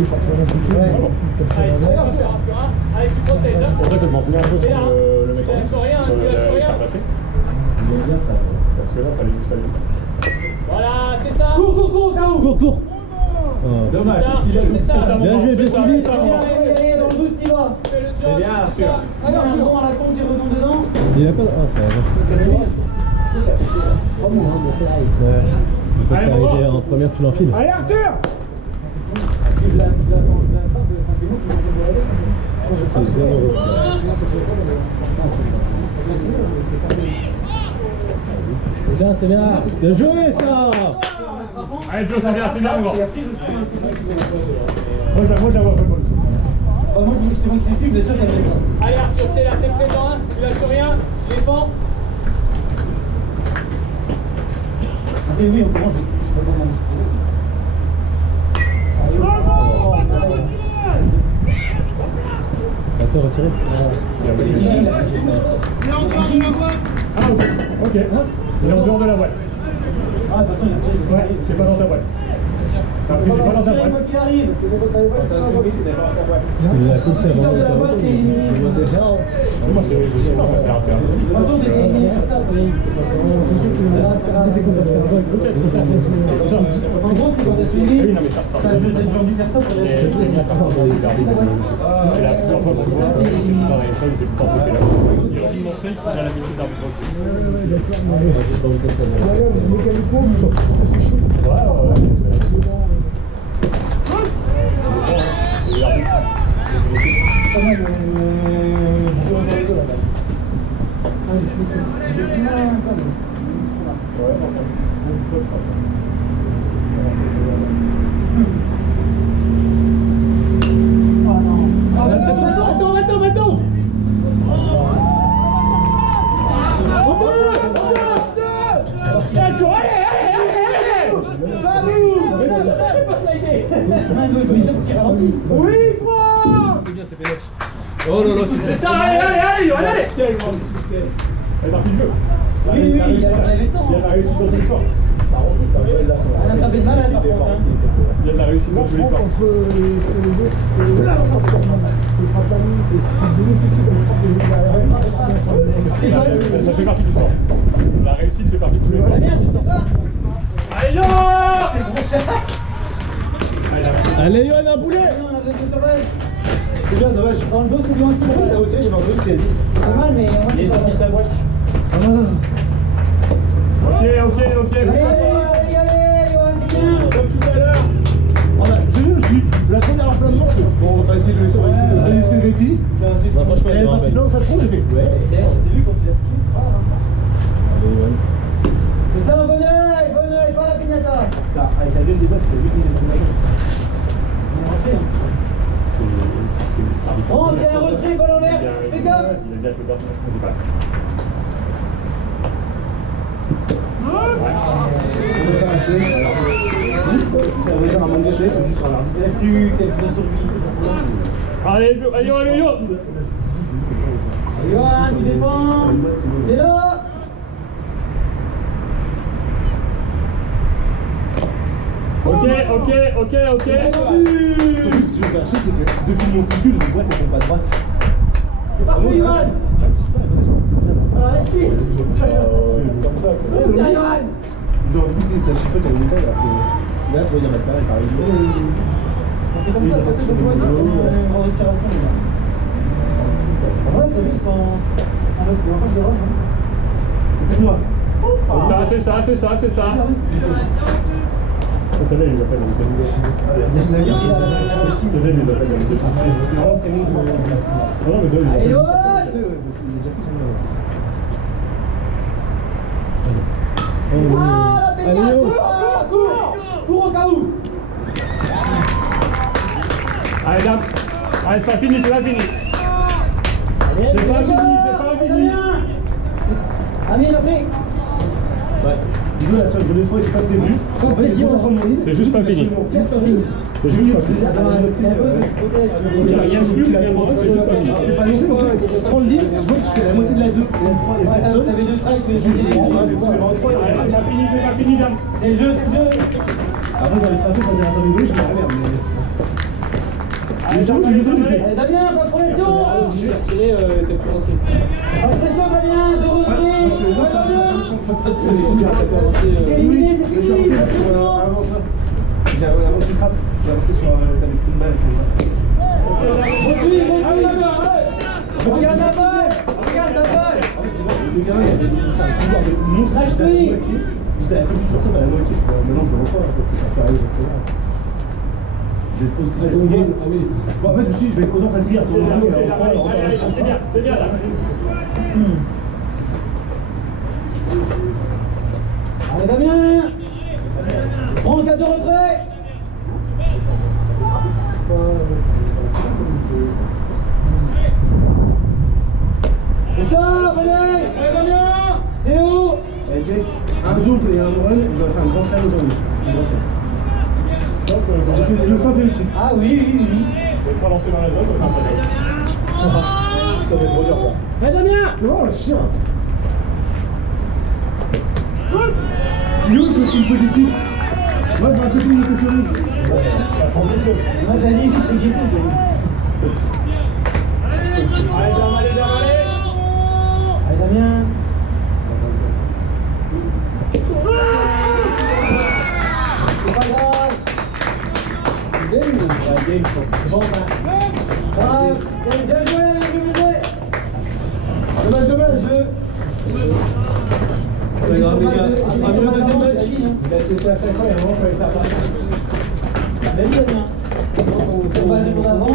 Allez, tu protèges. C'est pour ça que je m'enseignais un peu sur le mécanisme, sur la carte d'affaires. J'aime bien ça. Parce que là, ça allait juste aller. Voilà, c'est ça. Cours. Dommage. C'est ça. Bien joué, bien suivi. Allez, dans le doute, tu vas. Fais le job. C'est bien, c'est Arthur. ça. Alors, tu prends à la compte, tu retournes dedans. Il a pas de. Ah, ça va. Ouais. Une fois que t'es arrivé en première, tu l'enfiles. Allez, Arthur! Je la frappe, c'est moi qui m'en vais C'est 0 euros. C'est bien, c'est bien. Bien joué, ça. Allez, Joe, c'est bien, mon gars. Moi, j'avoue un peu bon. Moi, c'est moi qui suis dessus, vous êtes sûr qu'elle est pas. Allez, Arthur, t'es là, t'es présent. Hein. Tu lâches rien. Défends. Après, oui, on commence, je sais pas comment. Attends, retirez. Ah, ok. Il est en dehors de la boîte. Ah, de toute façon, il a tiré. Ouais, c'est pas dans ta boîte. T'as pris, c'est pas dans ta boîte. Quoi qu'il arrive. Il l'a poussé avant. De la boîte, t'es éliminé. Moi, c'est pas, moi, c'est un. De toute façon, t'es éliminé sur ça. En gros, c'est quand t'as suivi. Oui, non, mais ça. Ça, j'aurais dû faire ça pour les. C'est la première fois qu'on voit, c'est tout dans la école, c'est tout le temps c'est là. Il a dû montrer qu'il a l'habitude d'arbitrer. Oui, Franck. C'est bien, c'est pénèche. Oh non, non, c'est bien. Allez. Quel grand succès. Elle est partie du jeu. Oui, il avait le temps. Il y a de la réussite dans l'histoire. Elle a tapé de malade par contre. Il y a de la réussite dans l'histoire. Entre les deux, c'est frappe la nuit et c'est deux soucis comme frappe les deux. Ça fait partie de l'histoire. La réussite fait partie de tous les sports. Allez, non. Allez, Yoann, un boulet. C'est bien, dommage. Dans le dos, c'est bien aussi. T'as retiré, j'ai pas entendu ce qu'il a dit. C'est mal, mais. Il est sorti de sa boîte. Ok. Allez, Yoann, Comme tout à l'heure. J'ai vu aussi, la première en plein de manche. Bon, on va essayer de laisser le répit. Non, franchement, Elle est partie blanc, ça se trouve, j'ai fait. Ouais. c'est vu quand il a touché. Allez, Yoann. C'est ça, bon oeil, pas la pignata. Avec la gueule des boîtes, c'est lui qui les a. Oh, il y a un retrait, balle en l'air. Fais gaffe. Il a bien que le personnage ne pas. On va dire un manque de c'est juste un arbitre. Il a plus quelques sur lui, c'est ça. Allez, yo. Yoann, tu défends. T'es là. Ok. Surtout, si je veux faire chier, c'est que depuis le monticule, les boîtes, elles sont pas droites. C'est parfait, Yoann. Alors, ici. Comme ça. Tiens, Yoann. Genre, du coup, ça chipote sur les détails, alors que là, tu vois, il y a pas de pareil, pareil. C'est comme ça, c'est comme toi, une grande respiration. Ouais, t'as vu, c'est vraiment Jérôme. C'est plus moi. C'est ça. Ça là, il les appelle. C'est vraiment très bon. Non, mais ça, Allez, Yoann. Ah, la Allez, pétale. Yo. Cours au cas où. Allez, dame. Allez, c'est pas fini. C'est pas fini. Amine, après. Ouais. Dis-moi, là, je l'ai trouvé, c'est pas le début. C'est juste pas fini. C'est juste pas fini. Il y a plus, c'est juste pas fini. C'est pas lancé, en fait. Je prends le livre, je vois que je suis à la moitié de la 2. Il y a 3, il y a personne. T'avais 2 strikes, tu Je les dis, joues. C'est pas fini, dame. C'est le jeu. après, dans les frappés, ça devient un peu je dis, ah merde, mais. Allez, Damien, pas de pression. J'ai juste tiré, t'es plus rentré. Pas de pression, Damien, de repris. Pas de pression, tu as avancé. T'es éliminé, c'est fini, pas de pression. Avant que tu frappes, j'ai avancé sur. T'avais plus de balle. Repris. Regarde la balle. Le gamin, c'est un couloir de. Montrage pris. J'étais à la côté du short à la moitié, je fais maintenant je reprends. Ça fait arriver, c'est là. J'ai aussi fatigué. Ah oui. Bon, en fait, je me suis dit, je vais être autant fatigué à tourner en rond, C'est bien là. Allez, Damien. Prends 4 de retrait. Et ça, allez, Damien. C'est où? Jake, un double et un run, et j'aurais fait un grand slam aujourd'hui. Un grand slam. Donc, J'ai fait le simple et utile. Ah oui. je vais pas lancer dans la zone, ça va. Ça, c'est trop dur ça. Allez Damien. Oh, le chien. Il est où le coaching positif? Moi, je veux un coaching Montessori. Moi, j'ai dit ici, c'était Guétou. Allez Damien. C'est pas grave. Game, je pense. Bon, bien joué, Dommage. C'est grave, les gars. On fera mieux le deuxième match. Il a testé à chaque fois, et à un moment, il fallait que ça passe. Bien joué, Damien. C'est pas du pour d'avant.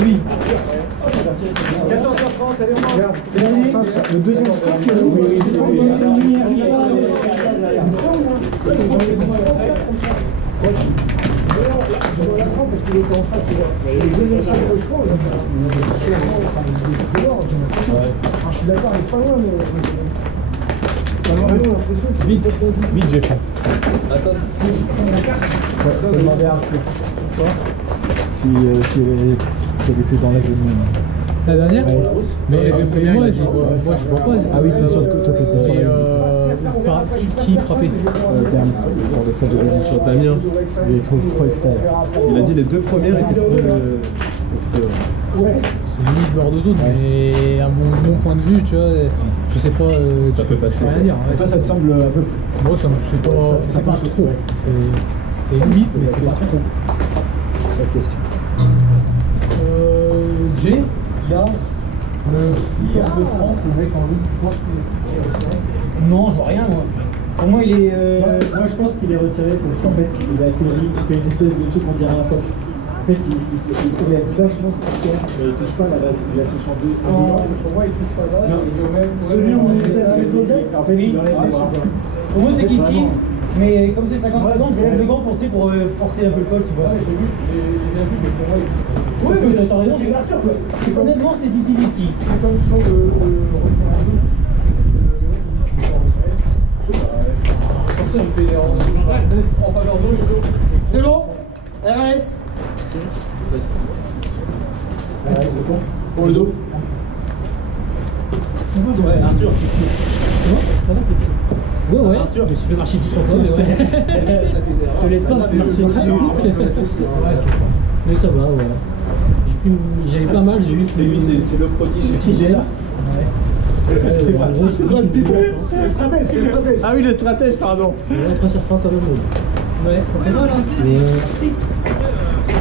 Oui. 14h30, allez, on regarde. Le deuxième stock, Je vois la fin parce qu'il était en face. Les deuxièmes choses que je crois, je suis d'accord, il est pas loin, mais. Vite, j'ai faim. Attends, Faut demander à Arthur. Si elle était dans la zone même. La dernière Ouais. Mais les deux premiers mois, moi je vois pas. Ah oui, toi t'étais sur la zone. Qui frappait Dernier, sur les salles de Berlin. Sur Damien, il est trop extérieur. Il a dit les deux premières étaient trop extérieures. C'est limite bord de zone, mais à mon point de vue, tu vois, je sais pas. Ça peut passer. Rien dire. Toi, ça te semble un peu. Moi, c'est pas trop. C'est limite, mais c'est pas trop. C'est la question. G, il y a le hyper de Franck, le mec en ligne, je pense que c'est. Non, je vois rien, moi. Pour moi, il est. Moi, je pense qu'il est retiré parce qu'en fait, il a atterri, il fait une espèce de truc, on dirait un pop. En fait, il est vachement spécial, mais il touche pas la base, il la touche en deux. Non, pour moi, il touche pas là. Non. Celui où il était avec le jet, en fait, il enlève les bras. Pour moi, c'est kiff-kiff. Mais comme c'est 50 secondes, je lève le gant pour forcer un peu le col, tu vois. j'ai bien vu, mais pour moi, Oui, mais t'as raison, c'est honnêtement, c'est 50-50. c'est comme sur le retour en deux. Comme ça, on fait des en faveur d'eau. C'est bon RS. Pour le dos. Ouais, Arthur. ça va, ouais, Arthur. je me suis fait marcher dessus 3 fois, mais ouais. Te laisse pas marcher dessus. Ouais, c'est ça. Mais ça va, ouais. J'avais pas mal, j'ai vu que C'est lui, c'est le prodige. qui gère. Le stratège, c'est le stratège. Ah oui, le stratège, pardon. Ouais, 3 sur 30 à l'autre. Ouais, ça fait mal, hein.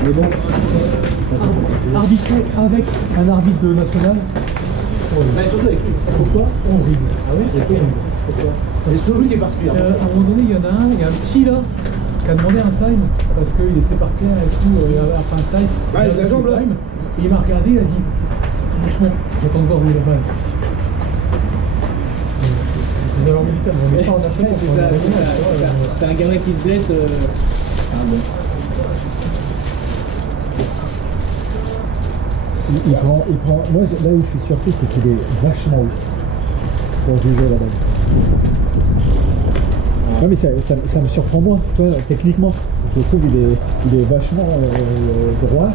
Mais bon, Arbitré avec un arbitre national. Mais surtout avec lui. Pourquoi horrible. Ah oui, c'est horrible. Pourquoi C'est celui qui est particulier. À un moment donné, il y en a un petit là qui a demandé un time parce qu'il était par terre et tout après un time. Ouais, avec la jambe, là. Time, et il m'a regardé, il a dit doucement, j'attends de voir où est la balle. C'est dans leur militaire, on n'est pas en national. T'as un gamin qui se blesse. Ah bon. il prend. Moi, là où je suis surpris, c'est qu'il est vachement haut pour juger la balle. Ouais, mais ça me surprend moins, tu vois, techniquement. Je trouve il est vachement droit.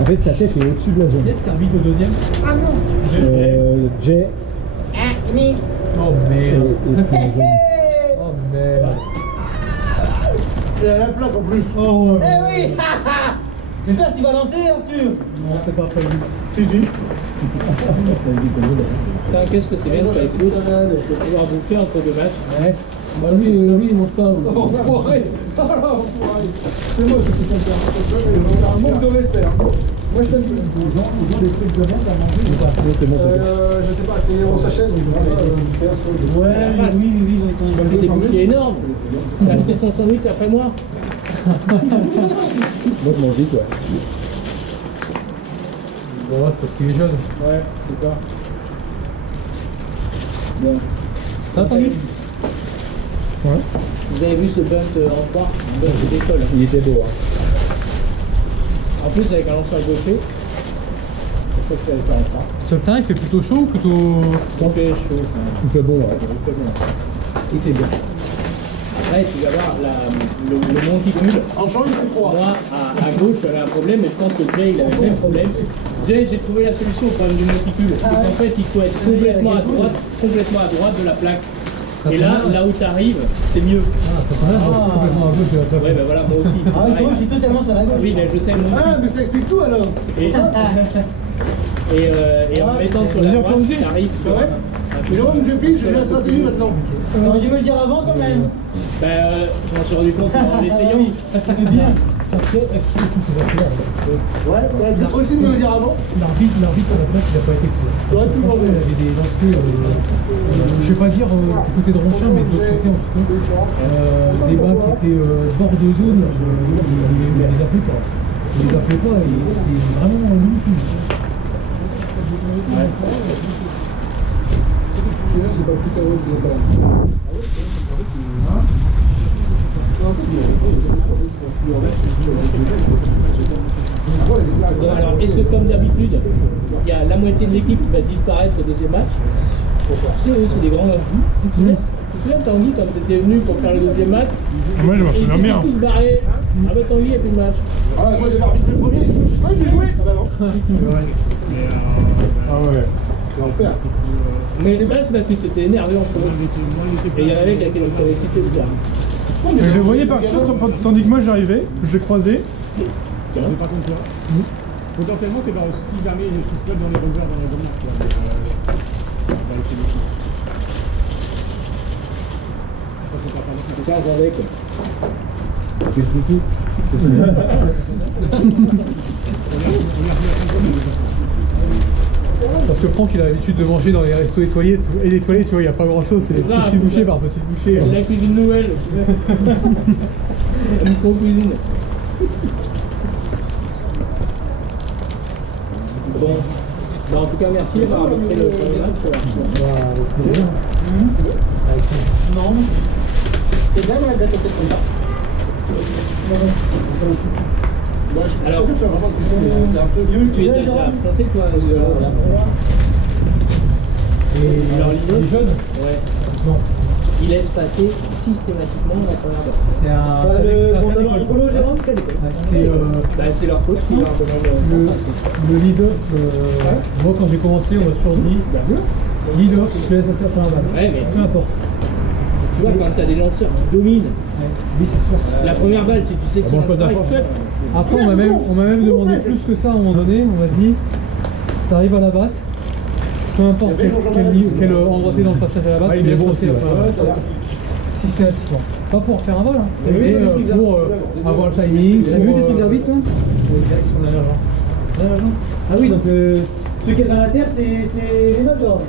En fait, sa tête est au-dessus de la zone. Est-ce qu'arbitre le deuxième? Ah non. Jay. Oh merde. Et puis la zone. Oh merde. Et à la plaque en plus. Oh ouais. Eh oui. J'espère que tu vas lancer, Arthur. Non, c'est pas prévu. Si, si. Putain, qu'est-ce que c'est bien de pas être coach, de pouvoir bouffer entre deux matchs. Ouais. Bah, lui, il mange pas. Enfoiré. C'est moi qui suis content. Un manque de respect. Moi je t'aime. Ils ont des trucs de merde à manger ou pas? C'est bon, Je sais pas, c'est on s'achète. Ouais, oui, on a fait des bouquets énormes. T'as acheté son sandwich après moi. Moi je mange vite, ouais. Bon, ouais, c'est parce qu'il est jeune. Ouais, c'est ça. T'as entendu? Ouais. Vous avez vu ce bunt en 3 bunt d'école. Il était beau, hein. En plus, avec un lanceur gaucher. C'est ça que ça allait faire en 3. Sur le terrain, il fait plutôt chaud ou plutôt. Donc, chaud. Il fait bon, ouais. Il fait bien. Après, tu vas voir le monticule. En champ, il fait froid. Moi, à gauche, j'avais un problème, mais je pense que Jay, il avait le même problème. Jay, j'ai trouvé la solution au problème du monticule. C'est qu'en fait, il faut être complètement à droite de la plaque. Et là où tu arrives, c'est mieux. Ah, ça paraît complètement à gauche de la plaque. Ouais, ben voilà, moi aussi. Ah oui, moi je suis totalement sur la gauche. Oui, mais je sais, moi aussi. Ah, mais ça explique tout alors. Et en mettant sur la droite, tu arrives sur un peu. Jérôme, je pige, j'ai la stratégie maintenant. T'aurais dû me le dire avant quand même. Ben, je m'en suis rendu compte en essayant. C'était bien. Après, activer toutes ces affaires. Ouais, t'as aussi de me le dire avant. L'arbitre à la place, il n'a pas été cool. T'aurais pu manger. Il y avait des lancers, je vais pas dire du côté de Ronchin, mais de l'autre côté en tout cas. Des balles qui étaient bord de zone, il les appelait pas. Il les appelait pas et c'était vraiment limite. Ouais. C'est pas plus heureux que ça. Bon, alors, est-ce que comme d'habitude, il y a la moitié de l'équipe qui va disparaître au deuxième match? Tu sais, eux, c'est des grands gars. Tu te souviens, Tanguy, quand tu étais venu pour faire le deuxième match? Moi, je m'en souviens bien. Ils étaient tous barrés. Ah bah Tanguy, il n'y a plus de match. Ah, moi j'ai l'arbitre le premier. Ouais, j'ai joué. Ah bah non. Ah ouais. C'est l'enfer. Mais ça, c'est parce que c'était énervé entre eux. Et il y en avait qui avaient quitté le terrain. Je les voyais partir, tandis que moi j'arrivais, je les croisais. Par contre, toi, potentiellement, c'est pas si jamais je suis club dans les revers, dans les remarques, tu vois. Dans les télévisions. Je pense que t'as pas C'est ça, j'en ai quoi. C'est foutu. Parce que Franck, il a l'habitude de manger dans les restos étoilés, et les toilettes, tu vois, il n'y a pas grand chose, c'est C'est ça, petit bouchée par petit bouchée. C'est la cuisine nouvelle. La micro-cuisine. Bon. Bah, en tout cas, merci d'avoir arbitré le premier match. Non. C'est bien la date comme ça. Alors, C'est un peu mieux. tu les as déjà affrontés, toi Et alors, les jeunes Ouais. Non. Il laisse passer systématiquement la première balle. C'est un. Le pantalon rigolo, Jérôme. C'est Bah, c'est leur coach qui leur demande le leader. Moi, quand j'ai commencé, on m'a toujours dit leader, tu laisses passer la première balle. Ouais, mais Peu importe. tu vois, quand t'as des lanceurs qui dominent, Oui, c'est sûr. la première balle, si tu sais que c'est un strike, Après, on m'a même demandé plus que ça à un moment donné. On m'a dit t'arrives à la batte, peu importe quel endroit t'es dans le passage à la batte, tu laisses passer la première balle. Systématiquement. Pas pour faire un vol, hein, mais pour avoir le timing. T'as vu tes trucs d'arbitre, toi Ah oui, donc ceux qui est dans la terre, c'est les notes, alors.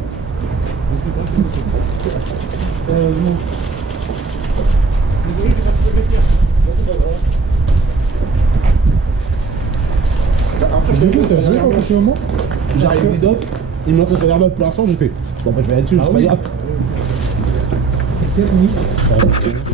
Arthur, je t'ai vu, t'as joué quand je suis au moment. J'arrive lead-off, il me lance un verbal pour l'instant, j'ai fait. Bon, bah, je vais là-dessus, c'est pas grave. Qu'est-ce qu'il y a, Tony?